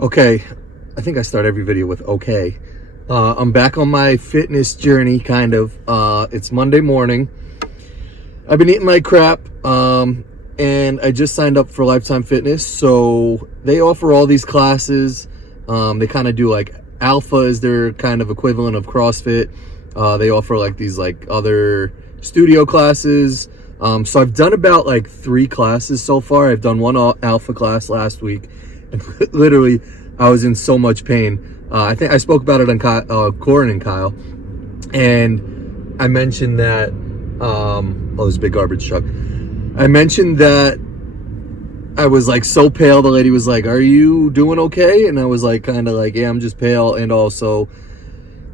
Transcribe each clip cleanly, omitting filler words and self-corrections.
Okay, I think I start every video with okay. I'm back on my fitness journey, kind of. It's Monday morning. I've been eating like crap, and I just signed up for Lifetime Fitness. So they offer all these classes. They kind of do like Alpha is their kind of equivalent of CrossFit. They offer like these like other studio classes. So I've done about like 3 classes so far. I've done one Alpha class last week, and literally I was in so much pain. I think I spoke about it on Corin and Kyle, and I mentioned that. Oh, there's a big garbage truck. I mentioned that I was like so pale. The lady was like, "Are you doing okay?" And I was like, kind of like, "Yeah, I'm just pale and also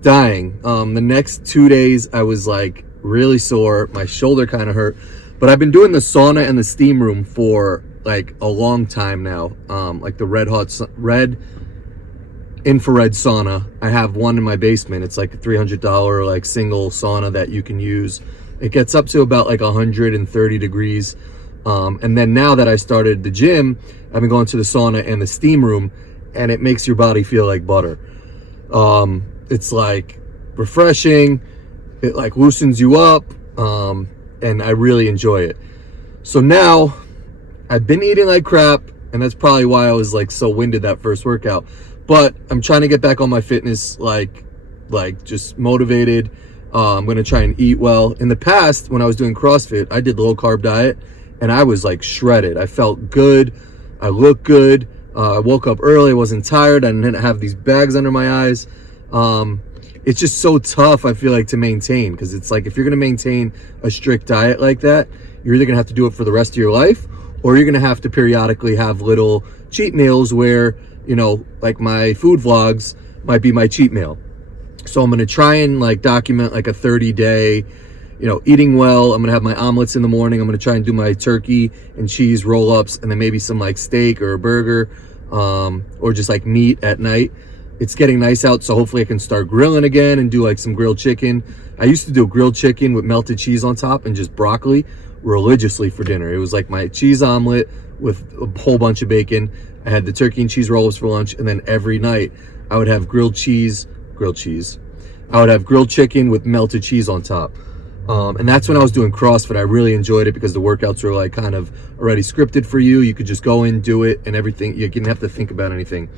dying." The next 2 days, I was like really sore. My shoulder kind of hurt, but I've been doing the sauna and the steam room for like a long time now. Like the red infrared sauna. I have one in my basement. It's like a $300 like single sauna that you can use. It gets up to about like 130 degrees. And then now that I started the gym, I've been going to the sauna and the steam room, and it makes your body feel like butter. It's like refreshing. It like loosens you up. And I really enjoy it. So now I've been eating like crap, and that's probably why I was like so winded that first workout. But I'm trying to get back on my fitness, like just motivated. I'm gonna try and eat well. In the past, when I was doing CrossFit, I did low carb diet, and I was like shredded. I felt good. I looked good. I woke up early. I wasn't tired. I didn't have these bags under my eyes. It's just so tough, I feel like, to maintain, because it's like if you're gonna maintain a strict diet like that, you're either gonna have to do it for the rest of your life, or you're gonna have to periodically have little cheat meals where, like my food vlogs might be my cheat meal. So I'm gonna try and like document like a 30-day, eating well. I'm gonna have my omelets in the morning. I'm gonna try and do my turkey and cheese roll-ups, and then maybe some like steak or a burger, or just like meat at night. It's getting nice out, so hopefully I can start grilling again and do like some grilled chicken. I used to do grilled chicken with melted cheese on top and just broccoli religiously for dinner. It was like my cheese omelet with a whole bunch of bacon. I had the turkey and cheese rolls for lunch, and then every night I would have grilled cheese. I would have grilled chicken with melted cheese on top. And that's when I was doing CrossFit. I really enjoyed it because the workouts were like kind of already scripted for you. You could just go in, do it, and everything. You didn't have to think about anything.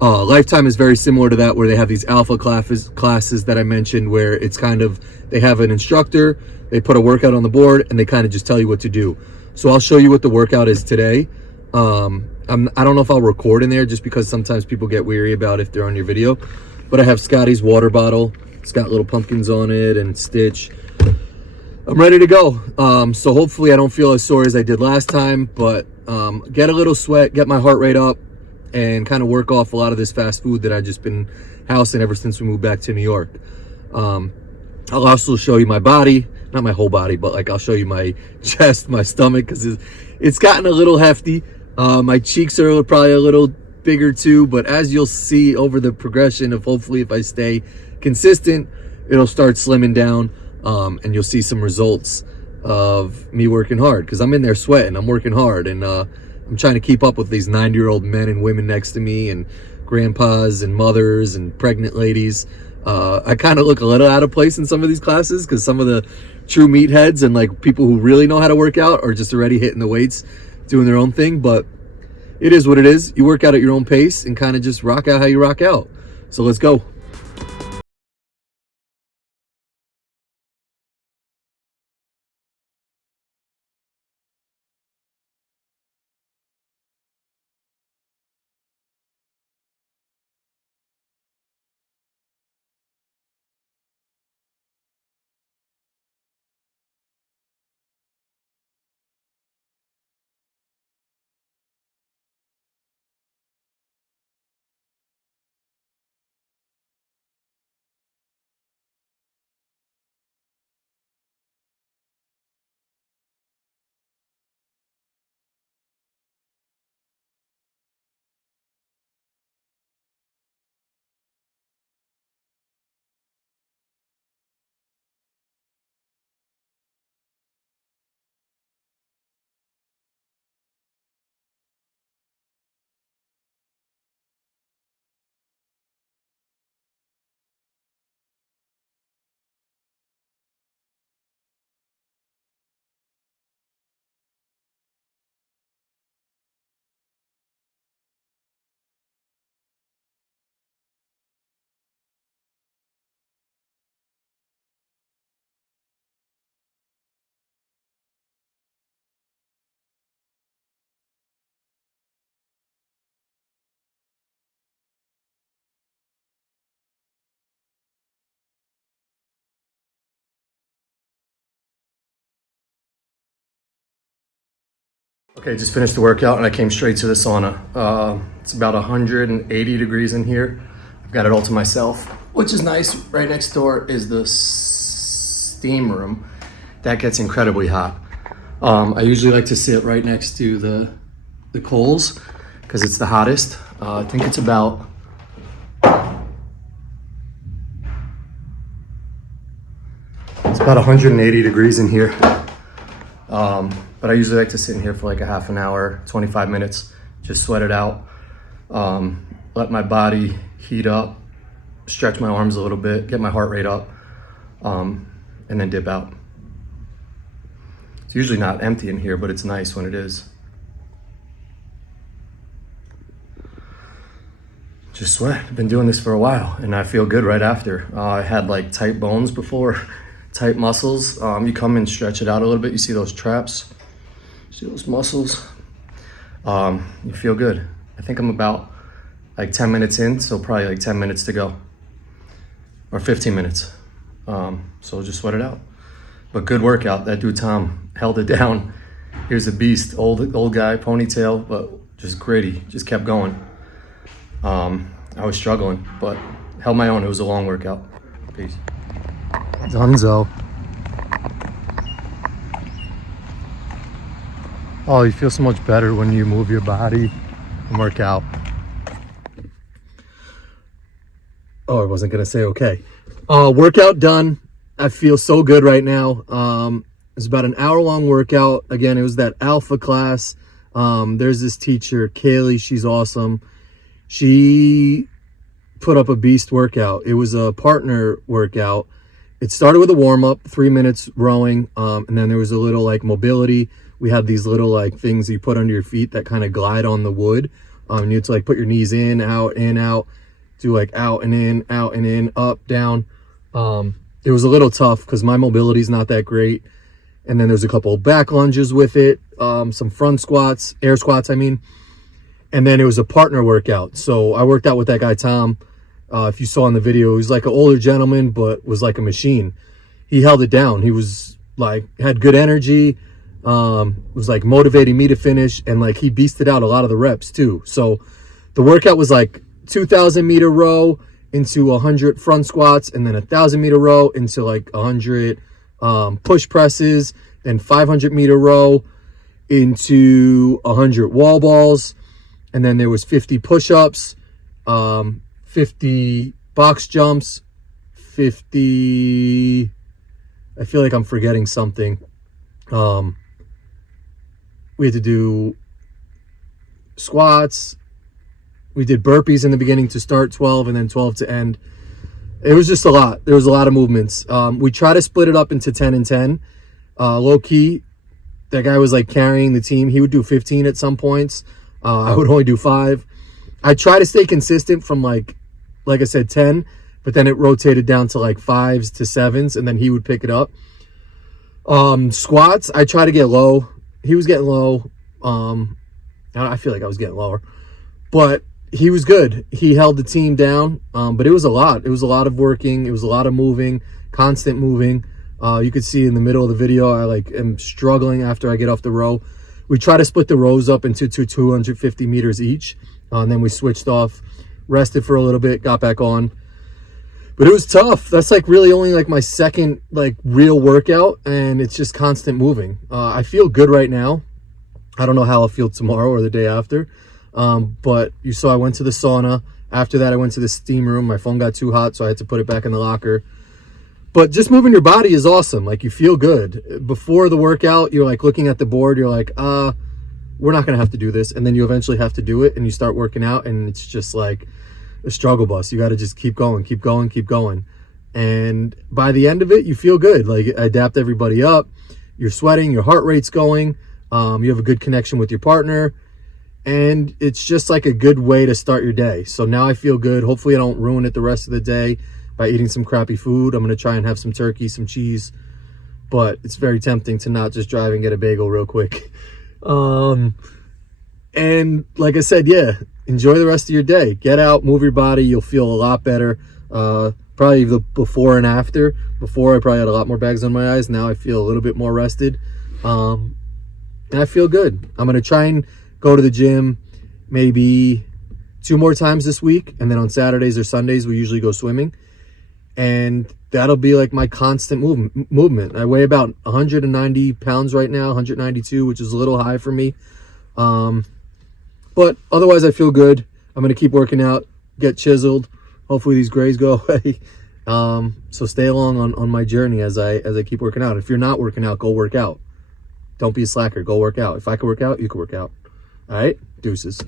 Lifetime is very similar to that, where they have these alpha classes that I mentioned, where it's kind of, they have an instructor, they put a workout on the board, and they kind of just tell you what to do. So I'll show you what the workout is today. I don't know if I'll record in there, just because sometimes people get weary about if they're on your video. But I have Scotty's water bottle. It's got little pumpkins on it and Stitch. I'm ready to go. So hopefully I don't feel as sore as I did last time, but get a little sweat, get my heart rate up, and kind of work off a lot of this fast food that I've just been housing ever since we moved back to New York. I'll also show you my body, not my whole body, but like I'll show you my chest, my stomach, because it's gotten a little hefty. My cheeks are probably a little bigger too, but as you'll see over the progression of, hopefully if I stay consistent, it'll start slimming down, and you'll see some results of me working hard, because I'm in there sweating, I'm working hard, and I'm trying to keep up with these 90-year-old men and women next to me, and grandpas and mothers and pregnant ladies. I kind of look a little out of place in some of these classes, because some of the true meatheads and like people who really know how to work out are just already hitting the weights, doing their own thing. But it is what it is. You work out at your own pace and kind of just rock out how you rock out. So let's go. Okay, just finished the workout and I came straight to the sauna. It's about 180 degrees in here. I've got it all to myself, which is nice. Right next door is the steam room. That gets incredibly hot. I usually like to sit right next to the coals because it's the hottest. I think it's about It's about 180 degrees in here. But I usually like to sit in here for like a half an hour, 25 minutes, just sweat it out. Let my body heat up, stretch my arms a little bit, get my heart rate up, and then dip out. It's usually not empty in here, but it's nice when it is. Just sweat. I've been doing this for a while and I feel good right after. I had like tight bones before, tight muscles. You come and stretch it out a little bit. You see those traps? See those muscles? You feel good. I think I'm about like 10 minutes in, so probably like 10 minutes to go. Or 15 minutes. So just sweat it out. But good workout. That dude Tom held it down. Here's a beast. Old guy, ponytail, but just gritty. Just kept going. I was struggling, but held my own. It was a long workout. Peace. Dunzo. Oh, you feel so much better when you move your body and work out. Oh, I wasn't gonna say okay. Workout done. I feel so good right now. It's about an hour-long workout. Again, it was that alpha class. There's this teacher, Kaylee. She's awesome. She put up a beast workout. It was a partner workout. It started with a warm-up, 3 minutes rowing, and then there was a little like mobility. We had these little like things you put under your feet that kind of glide on the wood. You had to like put your knees in, out, do like out and in, up, down. It was a little tough because my mobility is not that great. And then there's a couple of back lunges with it, some front squats, air squats, I mean. And then it was a partner workout. So I worked out with that guy, Tom. If you saw in the video, he was like an older gentleman, but was like a machine. He held it down. He was like, had good energy, was like motivating me to finish. And like he beasted out a lot of the reps too. So the workout was like 2,000 meter row into 100 front squats, and then 1,000 meter row into like 100 push presses, then 500 meter row into 100 wall balls. And then there was 50 push-ups, 50 box jumps, 50, I feel like I'm forgetting something. We had to do squats. We did burpees in the beginning to start 12 and then 12 to end. It was just a lot. There was a lot of movements. We try to split it up into 10 and 10. Low key, that guy was like carrying the team. He would do 15 at some points. I would only do 5. I try to stay consistent from like I said, 10, but then it rotated down to like 5s to 7s, and then he would pick it up. Squats, I try to get low. He was getting low. I feel like I was getting lower, but he was good. He held the team down, but it was a lot. It was a lot of working. It was a lot of moving, constant moving. You could see in the middle of the video, I like am struggling after I get off the row. We try to split the rows up into 250 meters each. And then we switched off, rested for a little bit, got back on. But it was tough. That's like really only like my second like real workout, and it's just constant moving. I feel good right now. I don't know how I'll feel tomorrow or the day after. But you saw I went to the sauna. After that, I went to the steam room. My phone got too hot, so I had to put it back in the locker. But just moving your body is awesome. Like, you feel good. Before the workout, you're like looking at the board. You're like, we're not going to have to do this. And then you eventually have to do it, and you start working out, and it's just like a struggle bus. You got to just keep going, keep going, keep going. And by the end of it, you feel good. Like, adapt everybody up. You're sweating. Your heart rate's going. You have a good connection with your partner. And it's just like a good way to start your day. So now I feel good. Hopefully I don't ruin it the rest of the day by eating some crappy food. I'm going to try and have some turkey, some cheese. But it's very tempting to not just drive and get a bagel real quick. And like I said, yeah, enjoy the rest of your day. Get out, move your body. You'll feel a lot better. Probably the before and after. Before, I probably had a lot more bags on my eyes. Now I feel a little bit more rested. and I feel good. I'm going to try and go to the gym maybe 2 more times this week. And then on Saturdays or Sundays, we usually go swimming. And that'll be like my constant movement. I weigh about 190 pounds right now, 192, which is a little high for me. But otherwise, I feel good. I'm going to keep working out, get chiseled. Hopefully these grays go away. So stay along on my journey as I keep working out. If you're not working out, go work out. Don't be a slacker. Go work out. If I can work out, you can work out. All right? Deuces.